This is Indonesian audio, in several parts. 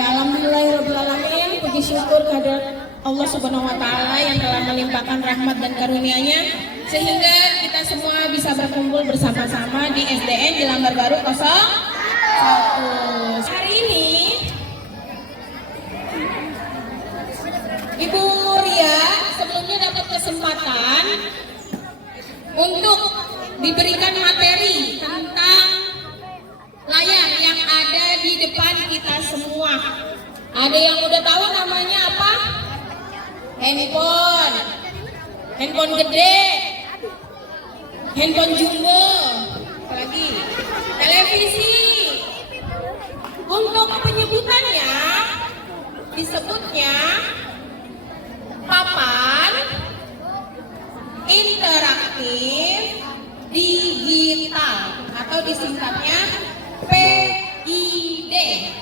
Alhamdulillahirobbilalamin, puji syukur kehadirat Allah Subhanahu wa taala yang telah melimpahkan rahmat dan karunia-Nya sehingga kita semua bisa berkumpul bersama-sama di SDN di Lambar Baru 01. Hari ini Ibu Ria sebelumnya dapat kesempatan untuk diberikan materi tentang layar yang ada di depan kita semua. Ada yang udah tahu namanya apa? Handphone gede, handphone jumbo, apalagi televisi. Untuk penyebutannya disebutnya papan interaktif digital atau disingkatnya PID,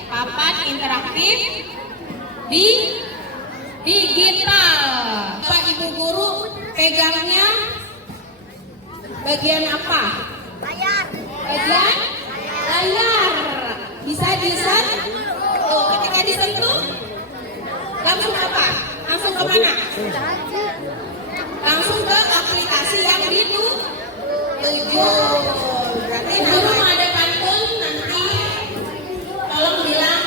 papan interaktif digital. Pak Ibu Guru pegangnya bagian apa? Layar. Bagian layar. Bisa disentuh. Ketika disentuh langsung apa? Langsung kemana? Langsung ke aplikasi yang dituju. Berarti belum ada pantun, nanti tolong bilang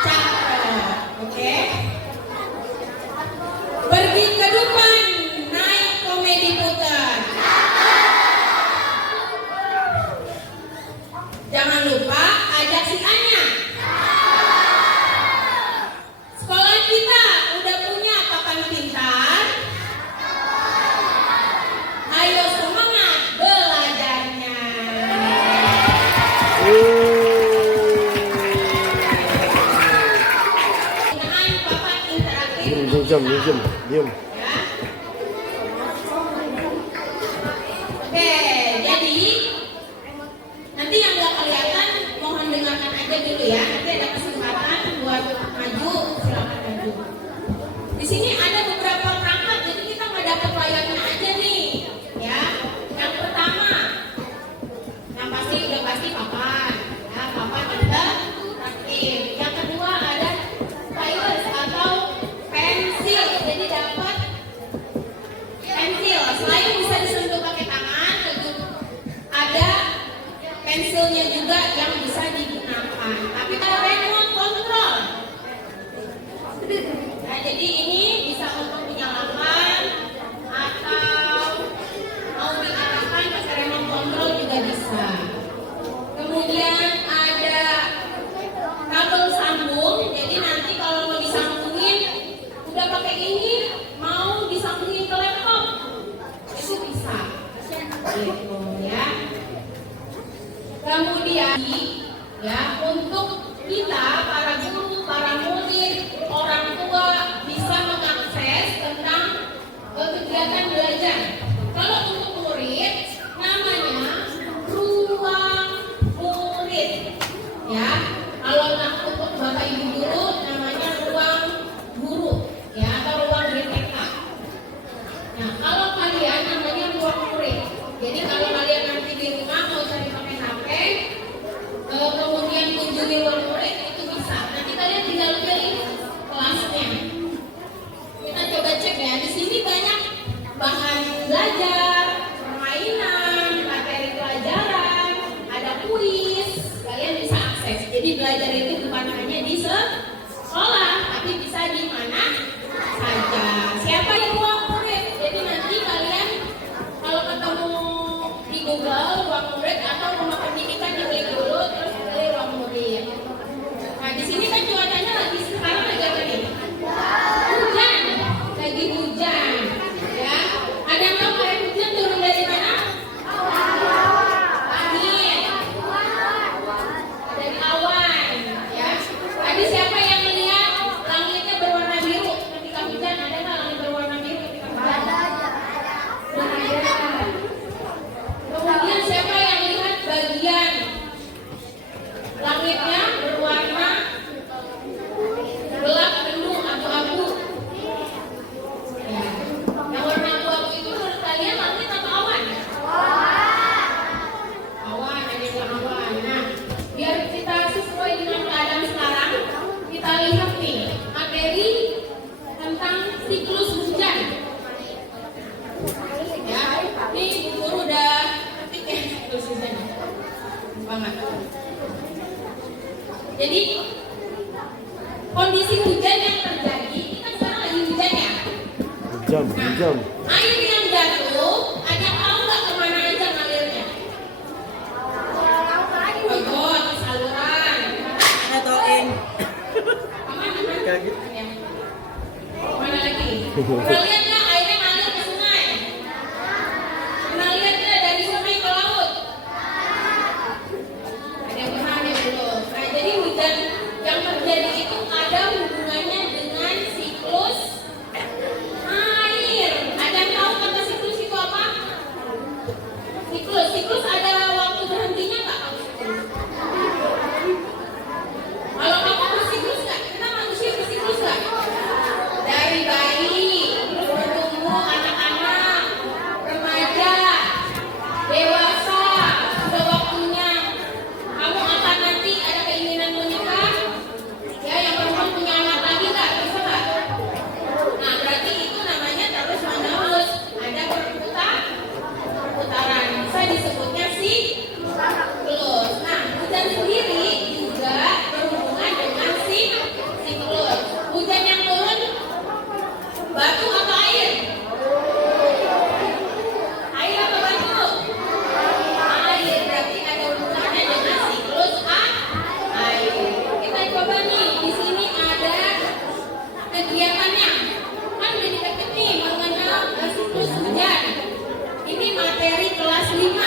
cakep. Oke. Pergi ke depan, naik komedi putar. Jangan lupa ajak si Anya. Sekolah kita udah punya papan pintar. Ayo semangat belajarnya. Penggunaan papan interaktif. Diam. Oke, jadi nanti yang nggak kelihatan mohon dengarkan aja dulu ya. Nanti ada kesempatan buat maju, silakan maju. Di sini ada beberapa perangkat, jadi kita nggak dapat layarnya aja nih, ya. Yang pertama, yang pasti udah pasti papan, ya papan interaktif. Yang kedua ada stylus atau pensil, jadi dapat pensil. Selain bisa disentuh pakai tangan, ada pensilnya juga yang bisa digunakan. Tapi kalau remote control, nah jadi ini bisa untuk menyalakan atau mau diarahkan pakai remote control juga bisa. Kemudian ada kabel sambung, jadi nanti kalau mau disambungin udah pakai ini, mau disambungin ke laptop itu bisa. Gitu ya. Kemudian ya untuk kita para guru, para murid, orang tua bisa mengakses tentang kegiatan belajar. Kalau untuk murid namanya ruang murid, ya. Kalau untuk Bapak Ibu guru namanya ruang guru, ya atau ruang BTK. Nah kalau kalian namanya ruang murid. Jadi kalau kalian nanti di rumah mau cari pakai HP, kemudian kunjungi ruang murid itu bisa. Nanti kalian tinggal pilih kelasnya. Kita coba cek ya. Di sini banyak bahan belajar, permainan, materi pelajaran, ada kuis. Kalian bisa akses. Jadi belajar itu bukan hanya di sekolah, tapi bisa di mana saja. Siapa yang ruang murid? Jadi nanti kalian kalau ketemu di Google ruang murid atau rumah pendidikan diklik dulu terus pilih ruang murid. Nah di sini kan cuacanya lagi sekarang lagi apa nih? Hujan, lagi hujan, ya. Ada yang tahu air hujan turun dari mana? Langit, dari awan, ya. Tadi siapa yang melihat langitnya berwarna biru ketika hujan? Ada nggak langit berwarna biru ketika hujan? Ada. Kemudian siapa yang lihat bagian Jadi kondisi hujan yang terjadi, ini kan sekarang lagi hujan ya. Hujan. Air yang jatuh, ada tahu nggak kemana aja ngalirnya? Oh, di saluran. Ngetoin. Kaget. Mana lagi? Pernah lihat nggak airnya ngalir ke sungai? Pernah lihat nggak dari sungai ke laut? Ada yang pernah, ada yang belum. Nah, jadi hujan yang terjadi itu ada hubungannya dengan siklus air. Ada yang tahu kata siklus itu apa? Siklus ada waktu berhentinya nggak? Kalau kamu bersiklus nggak? Kita manusia bersiklus nggak? Dari bayi, terus bertumbuh anak-anak, remaja, dewasa, sudah waktunya. Kamu akan nanti ada keinginan menikah, ya yang perempuan punya anak lagi nggak? Bisa nggak? Nah berarti itu namanya terus menerus ada perputaran. Bisa disebutnya siklus. Nah hujan sendiri juga berhubungan dengan siklus. Hujan yang turun batu atau air? Air atau batu? Air, berarti ada hubungannya dengan siklus air. Kita coba nih, di sini ada kegiatannya. Kan udah dikasih nih mengenal siklus hujan. Ini materi kelas 5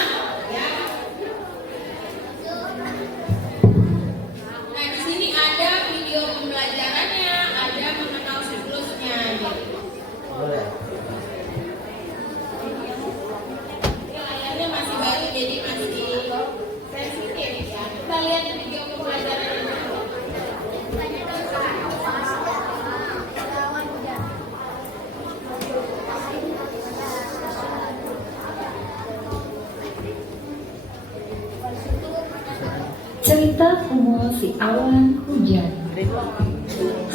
ya. Nah, di sini ada video pembelajarannya, ada mengenal siklusnya gitu. Layarnya masih baru jadi masih sensitif ya. Kita lihat video pembelajarannya dulu. Cerita Kumo si Awan Hujan.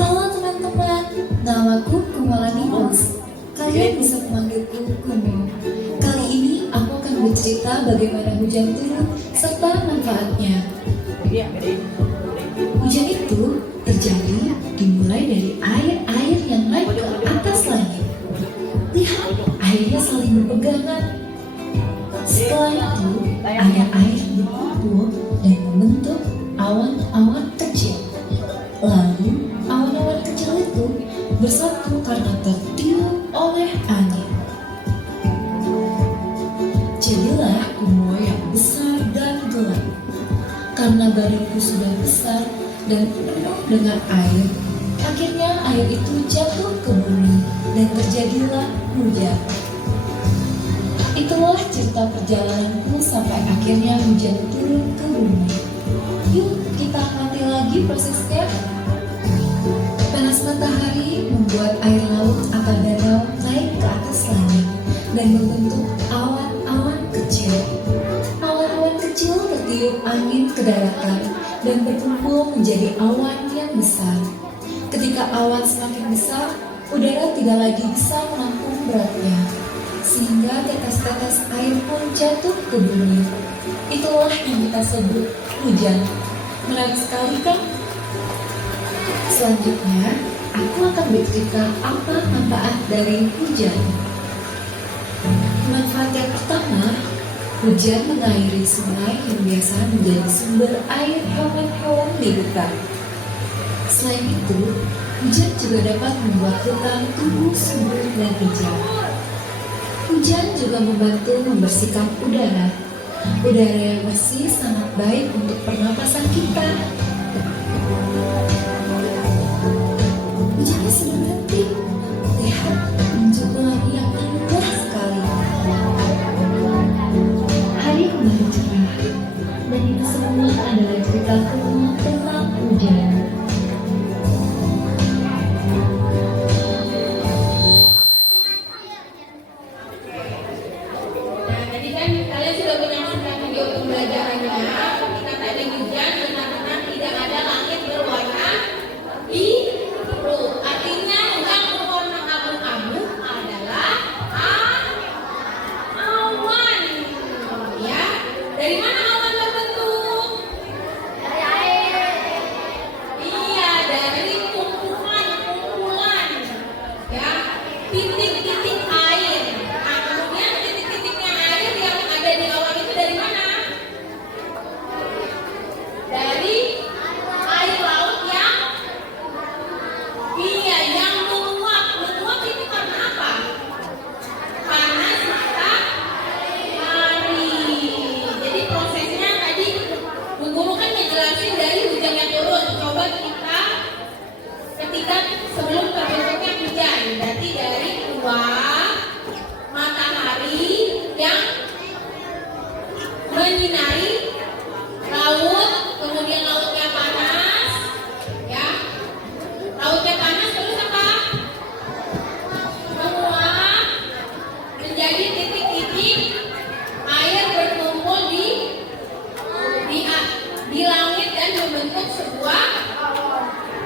Halo teman-teman, namaku Kumalaninus. Kalian bisa memanggilku Kumo. Kali ini aku akan bercerita bagaimana hujan turun serta manfaatnya. Hujan itu terjadi dimulai dari air-air yang naik ke atas langit. Lihat, airnya saling berpegangan. Setelah itu, air-air berkumpul dan membentuk awan-awan kecil. Lalu, awan-awan kecil itu bersatu karena tertiup oleh angin. Jadilah gumul yang besar dan gelap. Karena badanku sudah besar dan penuh dengan air, akhirnya air itu jatuh ke bumi dan terjadilah hujan. Itulah cerita perjalananku sampai akhirnya hujan turun ke bumi. Yuk kita amati lagi prosesnya. Panas matahari membuat air laut atau danau naik ke atas langit dan membentuk awan-awan kecil. Awan-awan kecil tertiup angin ke daratan dan berkumpul menjadi awan yang besar. Ketika awan semakin besar, udara tidak lagi bisa menampung beratnya, sehingga tetes-tetes air pun jatuh ke bumi. Itulah yang kita sebut hujan. Menarik sekali kan? Selanjutnya, aku akan bercerita apa manfaat dari hujan. Manfaat yang pertama, hujan mengairi sungai yang biasa menjadi sumber air hewan-hewan di hutan. Selain itu, hujan juga dapat membuat hutan tumbuh subur dan hijau. Hujan juga membantu membersihkan udara. Udara yang bersih sangat baik untuk pernapasan kita. Hujannya sudah berhenti. Lihat, muncul pelangi yang indah sekali. Hari kembali cerah. Dan itu semua adalah cerita Kumo tentang hujan. Kalian sudah menyaksikan video pembelajarannya. Ketika tadi hujan, benar-benar tidak ada langit berwarna biru. Artinya yang berwarna abu-abu adalah awan. Ya, dari mana awan terbentuk? Dari air. menyinari laut, kemudian lautnya panas, ya. Lautnya panas terus apa? Menguap menjadi titik-titik air berkumpul di langit dan membentuk sebuah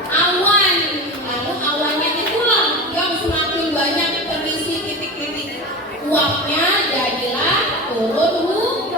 awan. Lalu awannya itulah yang semakin banyak terisi titik-titik uapnya, jadilah turun hujan.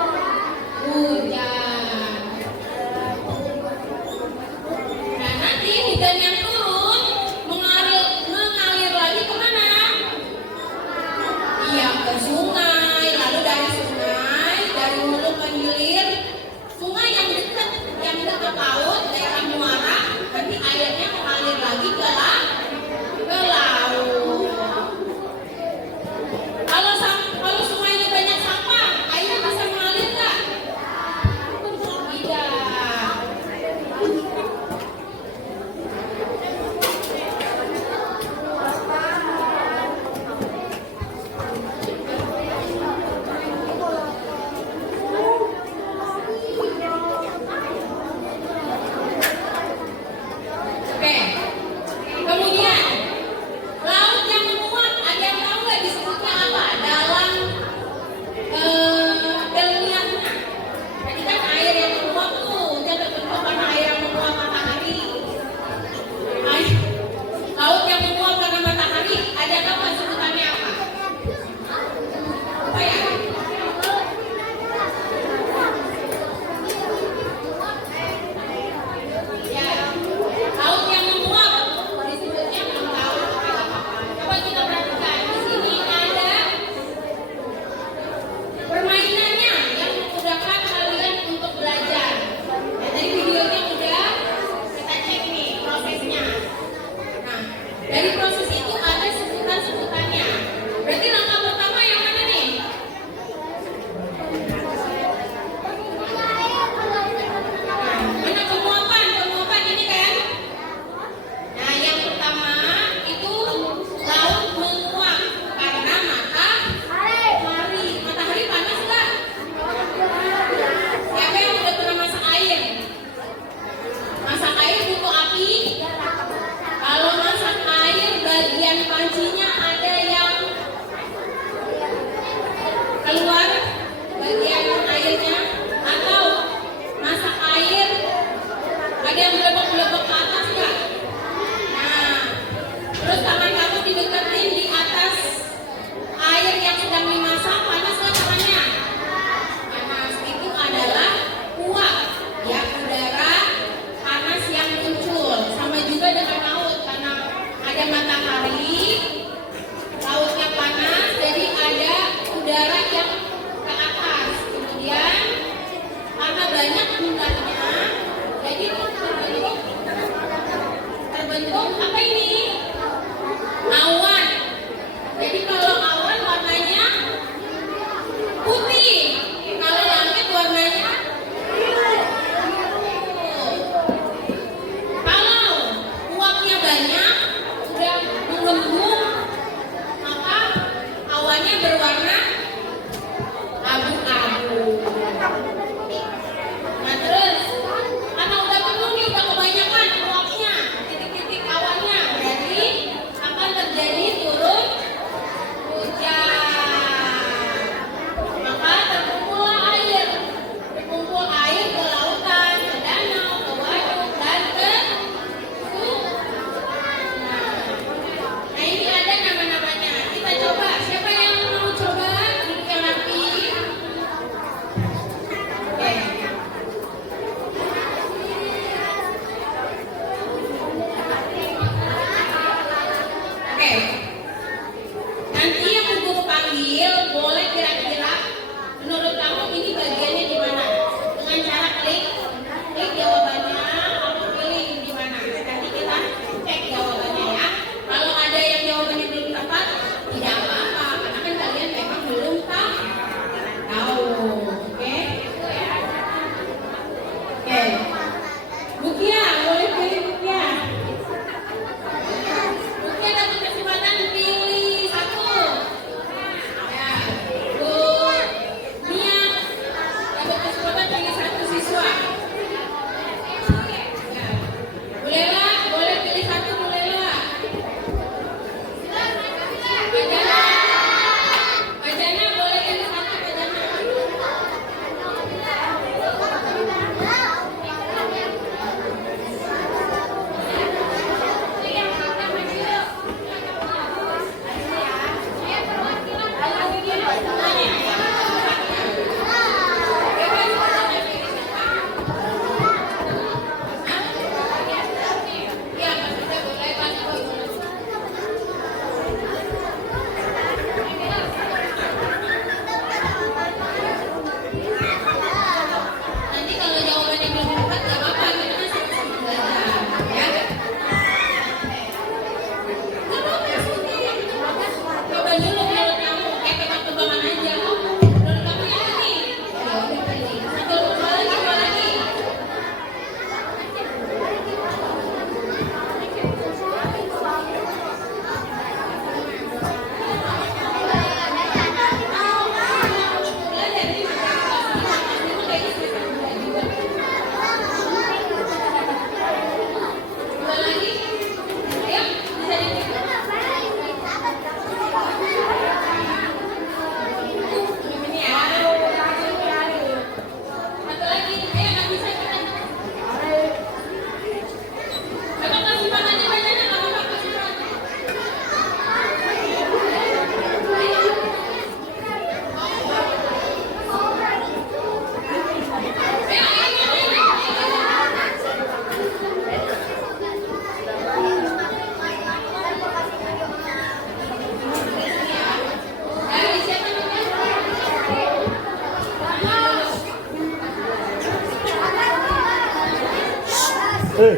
Eh,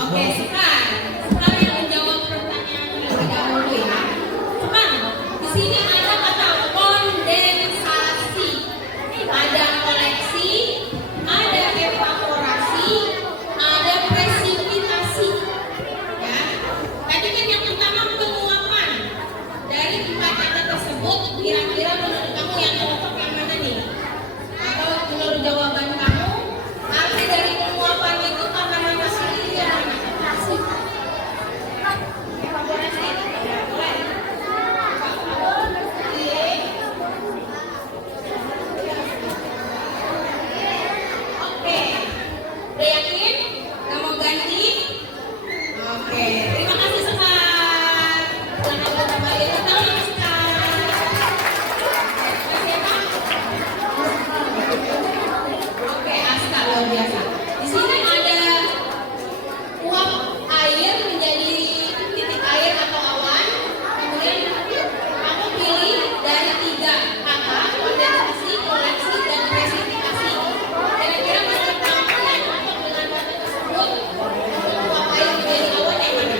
Oke, Sekar yang menjawab pertanyaan terlebih dahulu ya. Sekar, di sini ada kata kondensasi, ada koleksi, ada evaporasi, ada presipitasi. Ya, tadi kan yang pertama penguapan. Dari empat kata tersebut, kira-kira menurut kamu yang cocok yang mana nih? Atau menurut jawaban kamu, arti dari penguapan itu karena mana sih yang mana? Evaporasi. Boleh? Oke. Udah yakin? Nggak mau ganti? Oke. Terima kasih Sekar. Selamat kembali ke tahun Sekar. Masih apa? Oke, Aska luar biasa. Di sini ada uap air menjadi titik air atau awan. Kemudian kamu pilih dari 3 kata: kondensasi, koleksi, dan presipitasi. Kira-kira menurut kamu yang cocok dengan kata tersebut, uap air menjadi awan yang mana?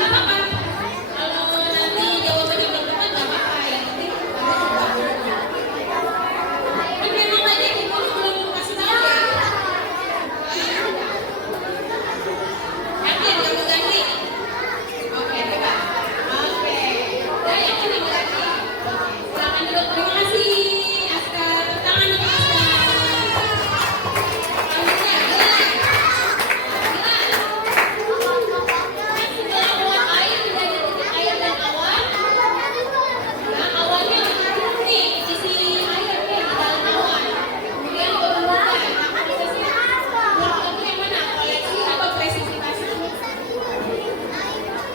Gak apa-apa. Kalau nanti jawabannya belum tepat, gak apa-apa. Yang penting kamu coba. Kan memang tadi ibu belum kasih tahu ya. Yakin kamu ganti? Oke, coba. Oke. Udah yakin kamu ganti? Oke. Silakan duduk. Terima kasih, Aska. Tepuk tangan untuk Aska. Selanjutnya, Gilang. Kan setelah uap air menjadi titik air dan awan, nah awannya nih isi air nih di dalam awan. Kemudian berubah. Nah, prosesnya menurut kamu yang mana? Koleksi atau presipitasi?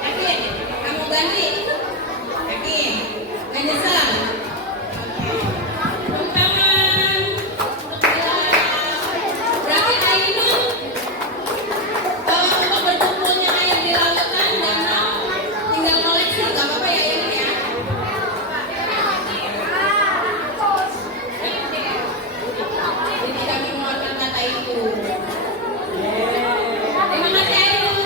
Yakin? Kamu ganti? Yakin? Gak nyesel? Oke. Tepuk tangan untuk Gilang. Berarti Ainun untuk berkumpulnya air di lautan danau tinggal koleksi, gak apa-apa ya ini ya. Jadi tidak mengeluarkan kata itu. Terima kasih Ainun.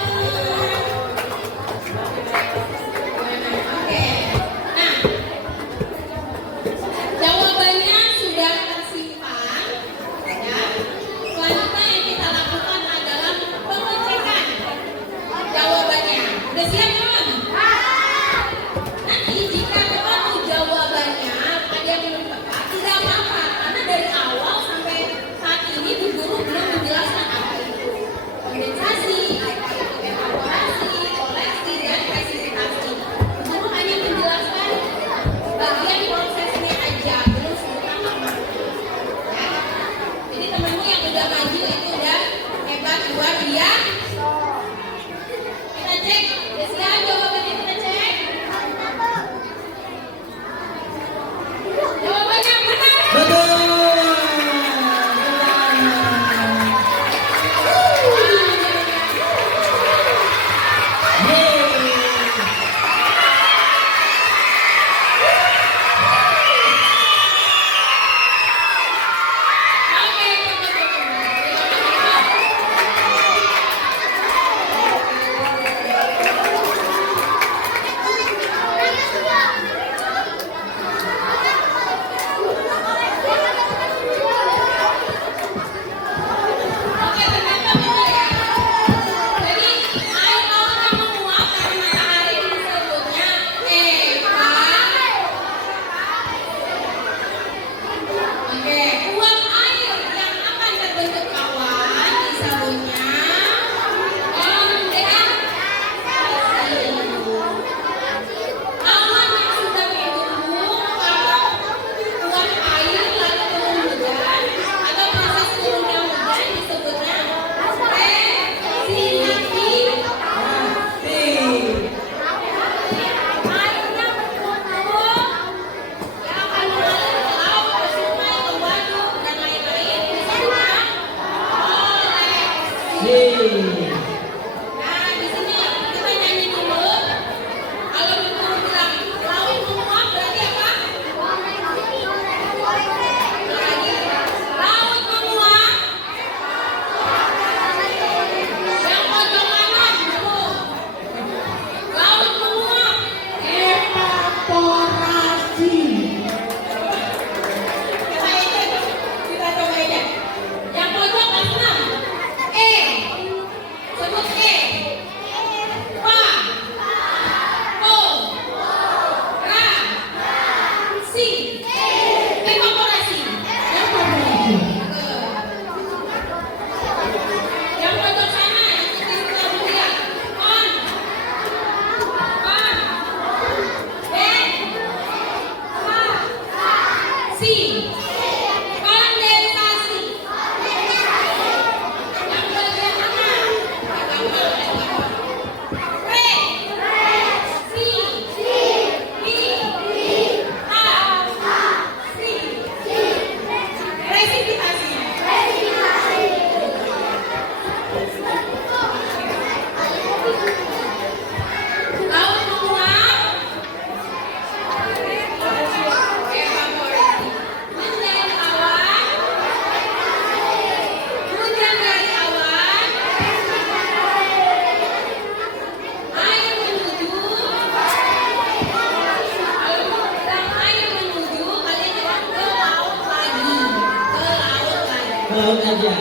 aja.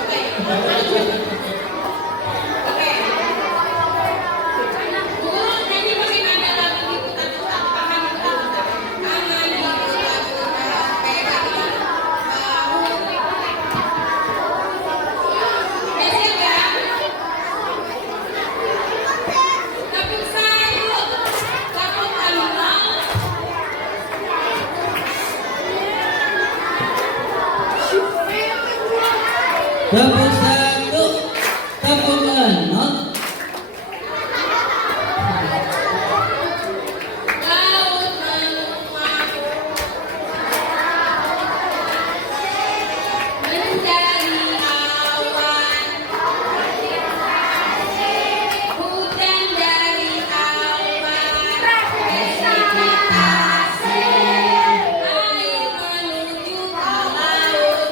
Oke. Oke. Guru nyanyi pakai nada lagu diputar-putar, tangan diputar-putar. Tangan diputar-putar, pegang bahu. Ya siap ya? Tepuk sayur, tepuk tangan. Tepuk satu, tepuk enam. Laut meluap menjadi awan, hujan dari awan, presipitasi, air menuju ke laut.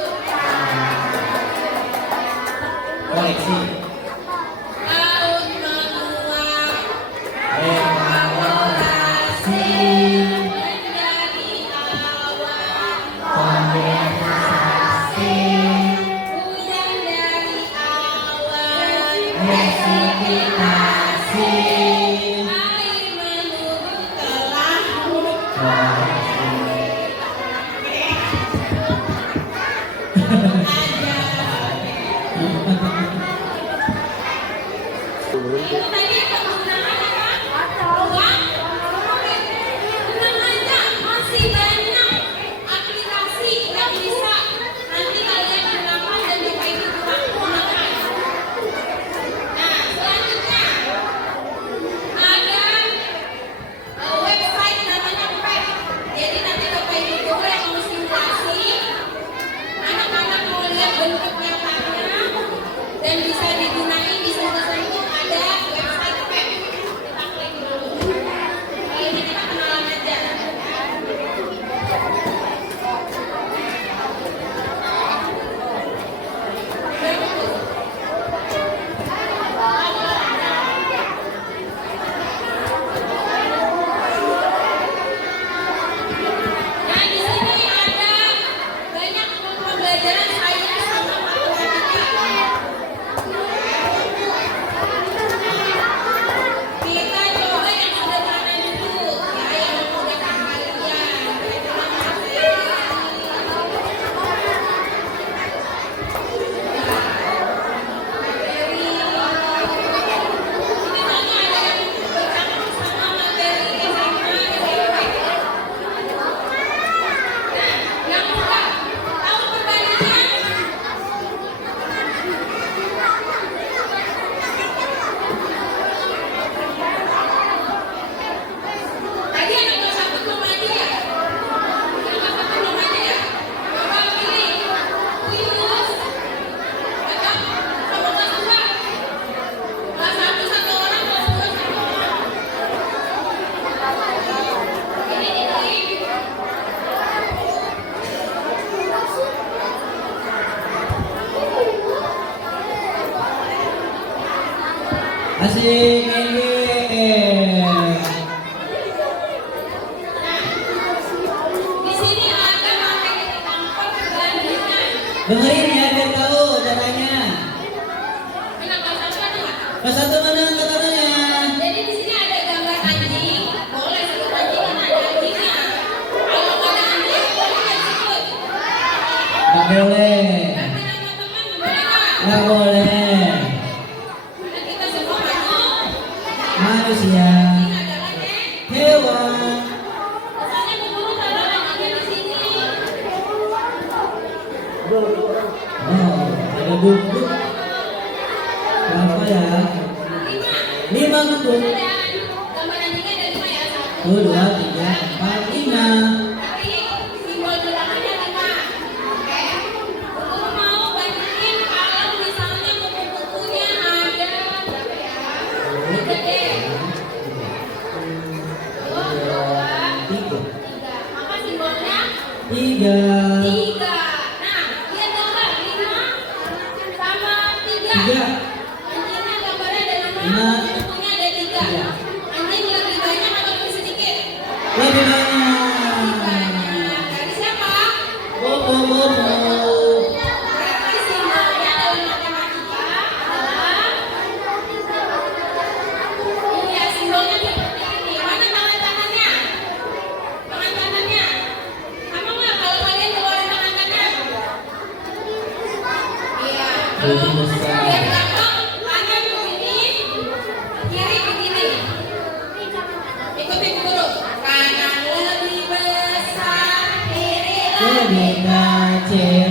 Koreksi. Laut meluap Evaluasi. menjadi awan, Kondensasi. hujan dari awan, Presipitasi. air menuju ke laut. Itu tadi kegunaan apa? Uang? Tenang aja, masih banyak aplikasi yang bisa nanti kalian gunakan dan Bapak Ibu gunakan. Nah, selanjutnya ada website namanya PET. Jadi nanti Bapak Ibu guru yang mau simulasi, anak-anak mau lihat bentuk nyatanya dan bisa digunakan di sentuh-sentuh ada website PET. Kita klik dulu. Kali ini kita kenalan aja. Nah, di sini ada banyak pembelajaran sains sama matematika. Kita coba yang sederhana dulu, ya yang memudahkan kalian. Terima kasih. Misalnya ada yang bercampur sama materi SMA, SMP. Yang mudah, tahu perbandingan? Tadi ada kelas 1 belum ada ya? Yang kelas 1 belum ada ya? Coba pilih. Yunus atau sama kelas 2? Kelas 1 satu orang, kelas 2 satu orang. Ini diklik. Asik ini. Di sini ada materi tentang perbandingan. Dengerin ya biar tahu caranya. Enak kelas 1 ada nggak? Pas satu mana katanya? Jadi di sini ada gambar anjing, boleh sebut anjing kan ada anjingnya. Kalau nggak ada anjing, boleh nggak disebut? Nggak boleh. Ganti nama teman, boleh nggak? Nggak boleh. Dan kita semua masuk. Manusia. Ini adalah Hewan. misalnya guru taruh anjingnya di sini. Oh, ada buku. Berapa ya? 5. 5 buku. Ada gambar anjingnya ada 5 ya. 1, 1, 2, 3, 4, 5. Tapi simbol belakangnya 5. Oke. Guru mau bandingin kalau misalnya buku-bukunya ada berapa ya? 3 deh. 2, 3. Maka simbolnya 3. 3. Nah, lihat gambar 5 sama 3. 3. Anjingnya gambarnya ada 5, Lima. bukunya ada 3. Anjing lebih banyak atau lebih sedikit? Lebih Lebih banyak. banyak. Dari siapa? Bobo. Berarti simbolnya lebih besar. Biar gampang, kanan begini, kiri begini. Ikutin guru. Kanan lebih besar, kiri Lebih kecil,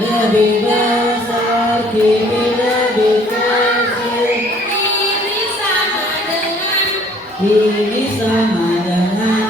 lebih besar, kiri lebih kecil. ini sama dengan Ini sama dengan